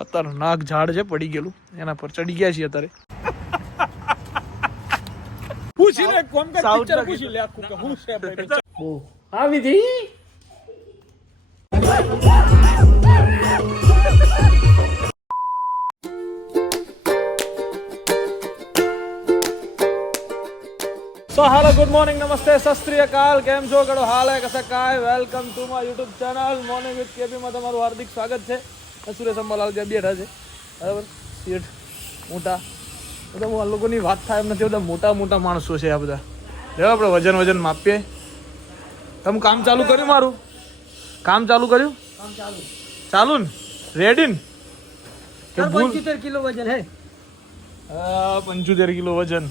ખતરનાક ઝાડ છે પડી ગયેલું, એના પર ચડી ગયા છીએ અત્યારે. પૂછી લે કોમ કે પિક્ચર પૂછી લે આખું કે હું છે ભાઈ પિક્ચર આવી દી. સો હાલો, ગુડ મોર્નિંગ, નમસ્તે, સત શ્રી અકાલ, કેમ છો કડો હાલ હે કસા કાય. Welcome to my YouTube channel morning with KB માં તમારું હાર્દિક સ્વાગત છે. સુરેશ અંબાલાલ જે બેઠા છે બરાબર, શેઠ મોટા બધા આ લોકોની વાત થાય એમ નથી, બધા મોટા મોટા માણસો છે આ બધા. જો આપણે વજન માપીએ. તમે કામ ચાલુ કર્યું? મારું કામ ચાલુ કર્યું? ચાલુ ને? રેડી ને? 75 કિલો વજન હે. 75 કિલો વજન.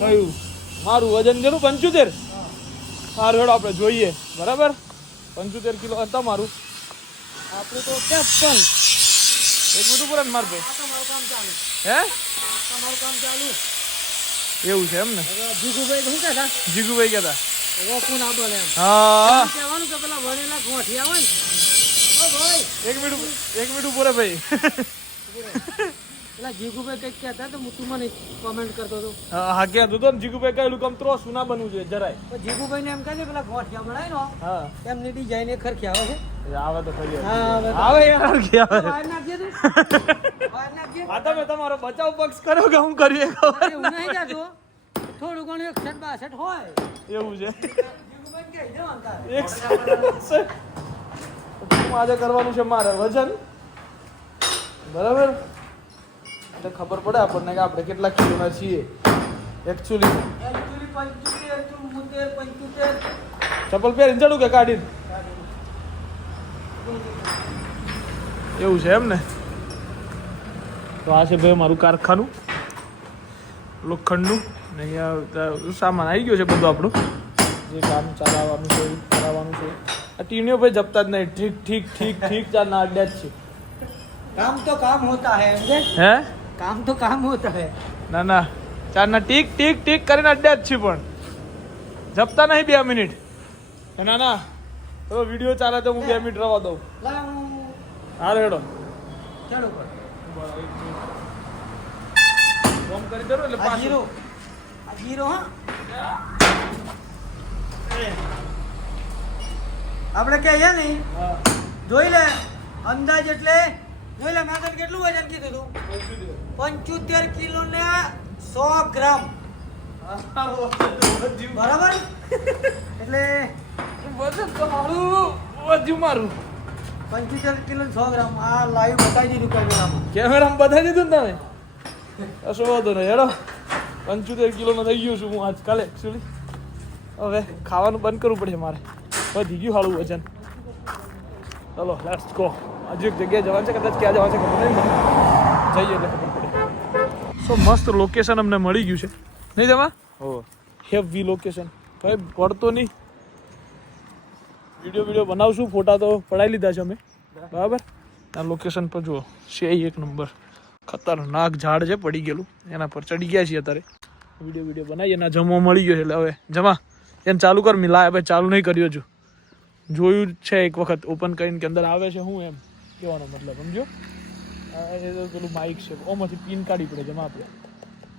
કયું? મારું વજન જેનું 75. સારું હેડો આપણે જોઈએ બરાબર. 75 કિલો તમારું, આપણે તો 53. એક બધું પૂરા ને માર ભાઈ. તમારું કામ ચાલુ. હે? તમારું કામ ચાલુ. એવું છે એમ ને? જીગુભાઈ શું કહેતા? જીગુભાઈ કહેતા વોકું ના બોલે એમ. હા કહેવાનું કે પેલા વણેલા ગોઠિયા હોય ને. ઓ ભાઈ, એક મિનિટ પૂરા ભાઈ. પેલા જીગુભાઈ કંઈક કહેતા તો તું મને કોમેન્ટ કરતો હતો. હા કહેતું તો ને જીગુભાઈ કહેલું કમ ત્રોસ ના બનવું જોઈએ જરાય. તો જીગુભાઈ ને એમ કહે છે પેલા ગોઠિયા બનાય ને હા એમની ડિઝાઇન એ ખરખી આવે છે. આવે તો ખરી હા, આવે યાર કે આવે. બહાર નાખજે તું. બહાર નાખજે. આ તમે તમારો બચાવ પક્ષ કર્યો કે હું કરીએ અરે હું નહીં કહેતો. થોડું ઘણું 61-62 હોય. એવું છે. જીગુભાઈ કહે છે અંતર. આજે કરવાનું છે મારે વજન બરાબર, એટલે ખબર પડે આપણને કે આપણે કેટલા કિલોના છીએ એકચ્યુઅલી. એકચ્યુઅલી 75, 75. ચપ્પલ પહેરીને ચડું કે કાઢીને? એવું છે એમ ને? તો આ છે ભાઈ મારું કારખાનું લોખંડનું. ને અહીંયા સામાન આવી ગયો છે બધું આપણું, જે કામ ચલાવવાનું છે કરાવવાનું છે. આ ટીણીઓ ભાઈ જપતા જ નહીં. ઠીક ચારના અડ્યા જ છે. काम तो काम होता है समझे? હે? काम तो काम होता है. ના ચારના ટીક કરીને અડ્યા જ છે, પણ જપતા નહીં 2 મિનિટ. ના તો વિડીયો ચાલે તો હું 2 મિનિટ રવા દઉં. लाओ હારે હેડો चलो पर ફોન કરી દો એટલે आ जीरो हाँ આપણે કહીએ નહીં હા જોઈ લે અંદાજ, એટલે જોઈ લે. મેં તને કેટલું વજન કીધું તું? 75 કિલો ને 100 ગ્રામ બરાબર. એટલે વજન તમારું વધ્યું મારું. 75 કિલો ને 100 ગ્રામ આ લાઈવ બતાવી દીધું કેમેરામાં. કેમેરામાં બતાવી દીધું ને તમે? કશો વાંધો નહીં હેડો. 75 કિલોનો થઈ ગયો છું હું આજકાલે એકચ્યુઅલી. હવે ખાવાનું બંધ કરવું પડશે મારે, વધી ગયું સારું વજન. ચલો લેટ્સ ગો. હજુ એક જગ્યાએ જવાનું છે, કદાચ ક્યાં જવાનું છે ખબર નહીં મને. જઈએ એટલે ખબર પડે. સો મસ્ત લોકેશન અમને મળી ગયું છે નહીં તેમાં? હો હેવી લોકેશન ભાઈ, પડતો નહીં. વિડીયો બનાવશું, ફોટા તો પડાવી લીધા છે અમે બરાબર. આ લોકેશન પર જુઓ છે એક નંબર. ખતરનાક ઝાડ છે પડી ગયેલું, એના પર ચડી ગયા છીએ અત્યારે. વિડીયો બનાવીએ. એના જમવા મળી ગયો છે એટલે હવે જમા એને ચાલુ કર. મિલા ભાઈ ચાલુ નહીં કર્યો હજુ. જોયું છે એક વખત ઓપન કરીને કે અંદર આવે છે હું, એમ કહેવાનો મતલબ સમજો. એ તો પેલું માઇક છે, ઓમાંથી પિન કાઢી પડે જમા આપણે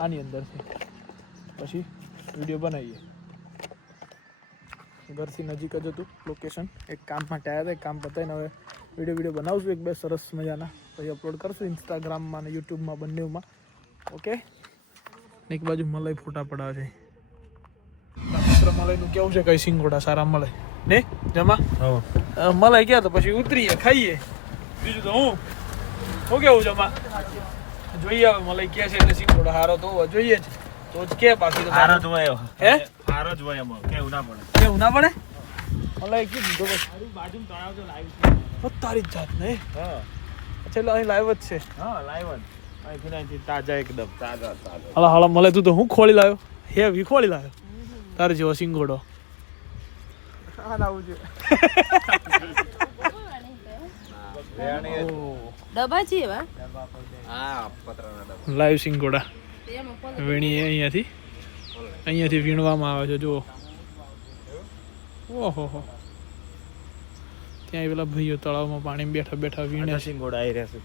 આની અંદરથી, પછી વિડીયો બનાવીએ. ઘરથી નજીક જ હતું લોકેશન. એક કામ માટે આવ્યા હતા, એક કામ પતાવીને હવે વિડીયો બનાવશું એક બે સરસ મજાના, પછી અપલોડ કરશું ઇન્સ્ટાગ્રામમાં અને યુટ્યુબમાં બંનેમાં. ઓકે. એક બાજુ મલાઈ ફોટા પડાવે છે. મિત્ર મલાઈનું કેવું છે? કઈ સિંગોડા સારા મળે ને જમા? મલાઈ ગયા તો પછી ઉતરીએ ખાઈએ. બીજું તો હું કેવું જમા જોઈએ. હવે મલાઈ કે છે એટલે સિંગોડા હારો તો જોઈએ જ તો જ કે, બાકી તો હારો જ હોય. હે હારો જ હોય એમાં કેવું ના પડે. મલાઈ કીધું તો બસ બાજુમાં તળાવ તો લાઈવ છે તારી જાત ને. હા એટલે અહીં લાઈવ જ છે. હા લાઈવ જ અહીંથી તાજા એકદમ તાજા. હાલા મળે તું તો હું ખોળી લાવ્યો. હેવી ખોળી લાવ્યો તારે જેવો સિંગોડો. લાઈવ સિંગોડા અહીંયાથી વીણવામાં આવે છે જુઓ. ઓહો ત્યાં પેલા ભાઈઓ તળાવમાં પાણીમાં બેઠા બેઠા વીણે છે સિંગોડા આવી રહેશે.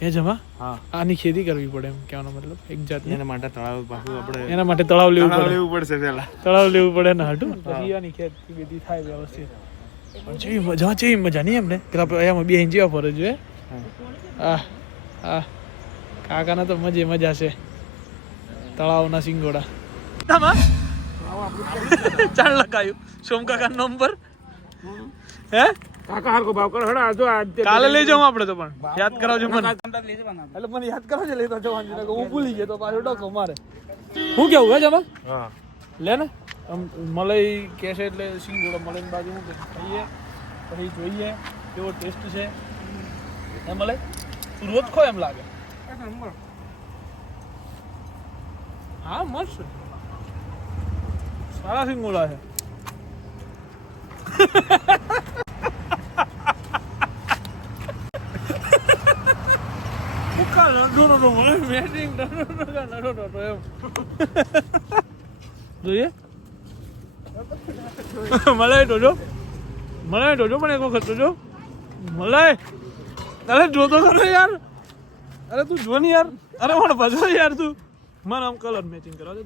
એ જમા હા, આની ખેતી કરવી પડે એમ કહેવાનો મતલબ એક જાતની એના માટે તળાવ પાછું આપણે એના માટે તળાવ લેવું તળાવ પડે લેવું પડશે પેલા. તળાવ લેવું પડે ને હાટું પછી આની ખેતી બેતી થાય વ્યવસ્થિત પણ જેવી મજા નહીં એમને પેલા એમાં બે ઇંચ જેવા ફરજ જોઈએ આ આ કાકાના તો મજા છે તળાવના સિંગોડા ચાલ લખાયું સોમ કાકા નંબર હે કાકા હારકો ભાવ કરો હડા જો કાલે લઈ જાઉં આપણે તો પણ યાદ કરાવજો મને એટલે મને યાદ કરાવજો લેતો જવાનું છે હું ભૂલી ગયો તો પાછો ડોકો મારે હું કેવું હે જમા હા લે ને આમ મલાઈ કહેશે એટલે સિંગોડો મલાઈની બાજુ હું ખાઈએ પછી જોઈએ કેવો ટેસ્ટ છે એ મલાઈ તું રોજ ખો એમ લાગે હા મસ્ત સારા સિંગોડા છે જોઈએ મલાઈ જોજો પણ એક વખત જોજો મલાઈ અરે જોતો ખરો યાર અરે તું જો ને યાર અરે પણ ભજો યાર તું મને આમ કલર મેચિંગ કરવા દે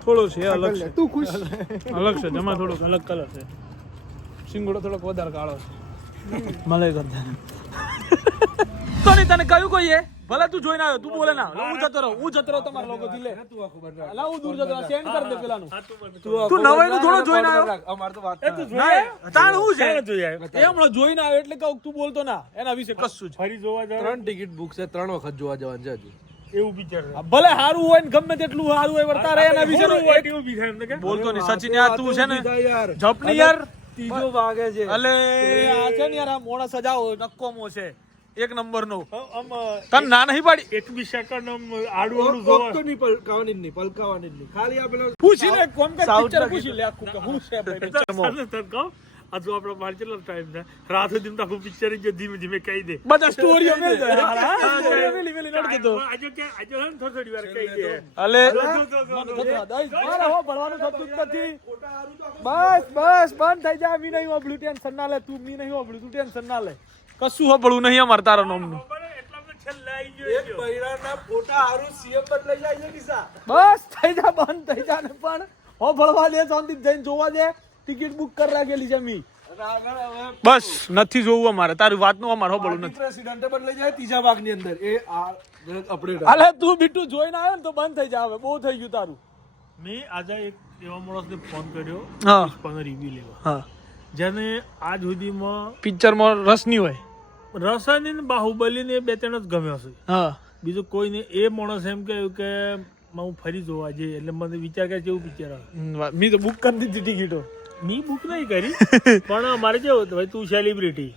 થોડો છે અલગ છે તું ખુશ અલગ છે જમા થોડોક અલગ કલર છે સિંગોડો થોડોક વધારે કાળો છે મલાઈ કરતા તો નહીં તને કયું કોઈએ ભલે તું જોઈને આવ્યો તું બોલે ના હું જતો રહું તમારા લોકો થી લે અલા હું દૂર જતો રહું સેન્ડ કરી દે પેલાનું તું નવાઈ નું થોડો જોઈને આવ્યો અમાર તો વાત તાણ હું છે એ હમણાં જોઈને આવ્યો એટલે કહું તું બોલતો ના એના વિશે કશું જ ફરી જોવા જાવ 3 ટિકિટ બુક છે 3 વખત જોવા જવાનું છે હજુ એવું પિક્ચર ભલે હારું હોય ને ગમે તેટલું હારું હોય વર્તા રહે એના વિશે એવું બી થાય એમને કે બોલતો નહીં સચિન યાર તું છે ને જપની યાર ત્રીજો વાગે છે અલે આ છે ને યાર આ મોણા સજાવો નક્કોમો છે એક નંબર નો આમ તને ના નહીં પાડી એક બી સેકન્ડ આમ આડું જોવા તો નહીં પલકાવાની જ નહીં પલકાવાની જ નહીં ખાલી આ પેલો પૂછી લે કોમ કે પિક્ચર પૂછી લે આખું કે હું છે ભાઈ પિક્ચર આ જો આપણો માર કેટલો ટાઈમ છે રાત સુધી આખું પિક્ચર જો ધીમે ધીમે કહી દે બધા સ્ટોરીઓ મેં વેલી લડકે તો આજે હે થોડી વાર કહી દે અલે મારા હો ભણવાનું થતું જ નથી બસ બંધ થઈ જા મી નહીં હોબળું ટેન્શન ના લે તું મી નહીં હોબળું તું ટેન્શન ના લે કશું હોબળું નહીં અમાર તારા નામનું એક બૈરાના ફોટા હારું સીએમ બદલાઈ જાય છે કિસ્સા બસ થઈ જા બંધ થઈ જા ને પણ હો ભણવા દે શાંતિ જઈને જોવા દે ટિકિટ બુક કરી રાખેલી છે મી બસ નથી જોવું અમારે તારી વાતનું અમારે હોબળું નથી પ્રેસિડેન્ટ બદલાઈ જાય ત્રીજા ભાગની અંદર એ આ અપડેટ અલે તું બીટુ જોઈને આવ્યો ને તો બંધ થઈ જા હવે બહુ થઈ ગયું તારું મેં આજે એક એવા માણસને ફોન કર્યો હા પુષ્પાનો રિવ્યુ લેવા હા જેને આજ સુધીમાં પિક્ચરમાં રસ નહીં હોય રસાની ને બાહુબલી ને બે ત્રણ જ ગમ્યો છે હા બીજું કોઈ ને એ માણસ એમ કહ્યું કે હું ફરી જોવા જઈએ એટલે મને વિચાર કરે કેવું પિક્ચર આવે મી તો બુક કરી દીધી ટિકિટો મેં બુક નહીં કરી પણ મારે કેવું હતું ભાઈ તું સેલિબ્રિટી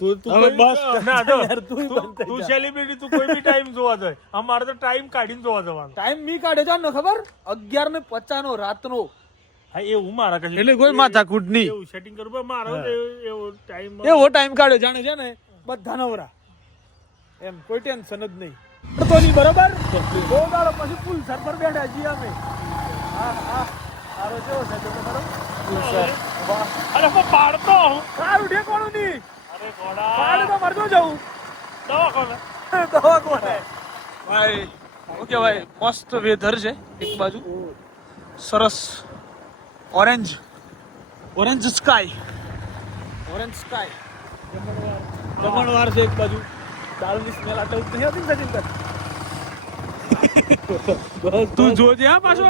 તું હવે કોઈ- બસ ના, જો, યાર, તુંય બંધ થઈ તું જા. સેલિબ્રિટી તું કોઈ બી ટાઈમ જોવા જાય અમારે તો ટાઈમ કાઢીને જોવા જવાનું ટાઈમ મી કાઢે છે ને ખબર 11:50 નો રાતનો હા એવું મારા કશું એટલે કોઈ માથાકૂટ નહીં એવું સેટિંગ કરવું પણ મારો એવો ટાઈમ એવો ટાઈમ કાઢ્યો જાણે છે ને બધા નવરા એમ કોઈ ટેન્શન જ નહીં તો નહીં બરોબર બહુ દાડો પછી ફૂલ સર પર બેઠા છીએ અમે આરો કેવો છે તમે ખરો અરે હું પાડતો હું સારું ઠેકોણું નહીં અરે ઘોડા પાડે તો મરજો જવું દવાખાને દવા કોને ભાઈ ઓકે ભાઈ મસ્ત વેધર છે એક બાજુ સરસ ઓરેન્જ સ્કાય જમણવાર છે એક બાજુ દાળની સ્મેલ આ તો નહીં આવતી ને સચિન તું જોજે હા પાછો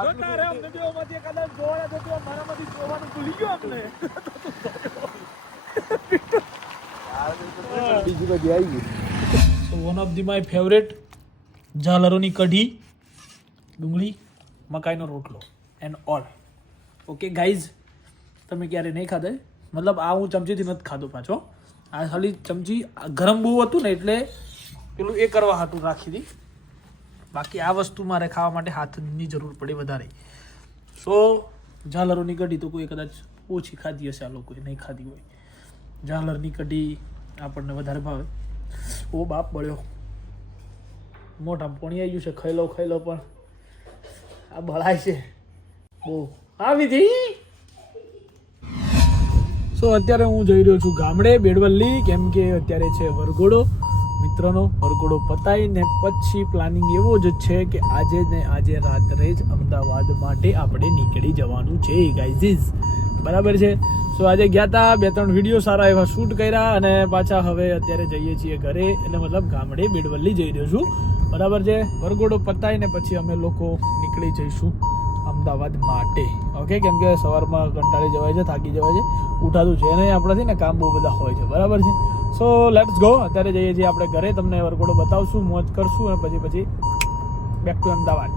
જોતા રહે અમને બી ઓમાંથી કદાચ જોવાના તો તું મારામાંથી જોવાનું ભૂલી ગયો આપણે બીજી બધી આવી ગઈ so one of the my favourite ઝાલરોની કઢી ડુંગળી મકાઈનો રોટલો એન્ડ ઓલ ઓકે ગાઈઝ તમે ક્યારે નહીં ખાધા મતલબ આ હું ચમચીથી નથી ખાધો પાછો આ ખાલી ચમચી ગરમ બહુ હતું ને એટલે પેલું એ કરવા હાટું રાખી હતી બાકી આ વસ્તુ મારે ખાવા માટે હાથની જરૂર પડે વધારે સો ઝાલરોની કઢી તો કોઈ કદાચ ઓછી ખાધી હશે આ લોકોએ નહીં ખાધી હોય ઝાલરની કઢી આપણને વધારે ભાવે ઓ બાપ બળ્યો મોઢામાં પોણી આવી ગયું છે ખાઈ લો પણ આ બળાય છે બહુ આવી હતી સો અત્યારે હું જઈ રહ્યો છું ગામડે બેડવલ્લી, કેમ કે અત્યારે છે વરઘોડો મિત્રનો. વરઘોડો પતાવીને પછી પ્લાનિંગ એવો જ છે કે આજે ને આજે રાત્રે જ અમદાવાદ માટે આપણે નીકળી જવાનું છે ગાઈઝીસ, બરાબર છે. સો આજે ગયા હતા, 2-3 વિડીયો સારા એવા શૂટ કર્યા અને પાછા હવે અત્યારે જઈએ છીએ ઘરે, એટલે મતલબ ગામડે બેડવલ્લી જઈ રહ્યો છું, બરાબર છે. વરઘોડો પતાવીને પછી અમે લોકો નીકળી જઈશું અમદાવાદ માટે. ઓકે, કેમ કે સવારમાં કંટાળી જવાય છે, થાકી જવાય છે, ઉઠાતું છે નહીં આપણાથી ને, કામ બહુ બધા હોય છે, બરાબર છે. So let's go. અત્યારે જઈએ છીએ આપણે ઘરે, તમને વરઘોડો બતાવશું, મોજ કરશું અને પછી બેક ટુ અમદાવાદ.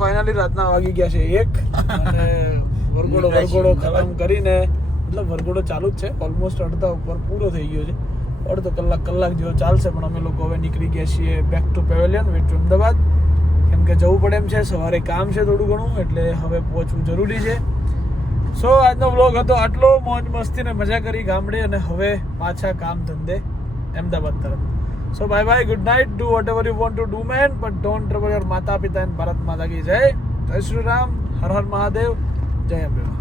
ફાઇનલી રાતના વાગી ગયા છે 1 અને વરઘોડો ખતમ કરીને, મતલબ વરઘોડો ચાલુ જ છે, ઓલમોસ્ટ અડધા ઉપર પૂરો થઈ ગયો છે, અડધો કલાક જેવો ચાલશે, પણ અમે લોકો હવે નીકળી ગયા છીએ back to pavilion, wait to Ahmedabad, કેમ કે જવું પડે એમ છે, સવારે કામ છે થોડું ઘણું, એટલે હવે પહોંચવું જરૂરી છે. સો આજનો વ્લોગ હતો આટલો, મોજ મસ્તી ને મજા કરી ગામડે, અને હવે પાછા કામ ધંધે અમદાવાદ તરફ. So bye bye, good night, do whatever you want to do man, but don't trouble your Mata Pita and Bharat Mata ki jai. Jai Shri Ram, Har Har Mahadev, Jai Ambe.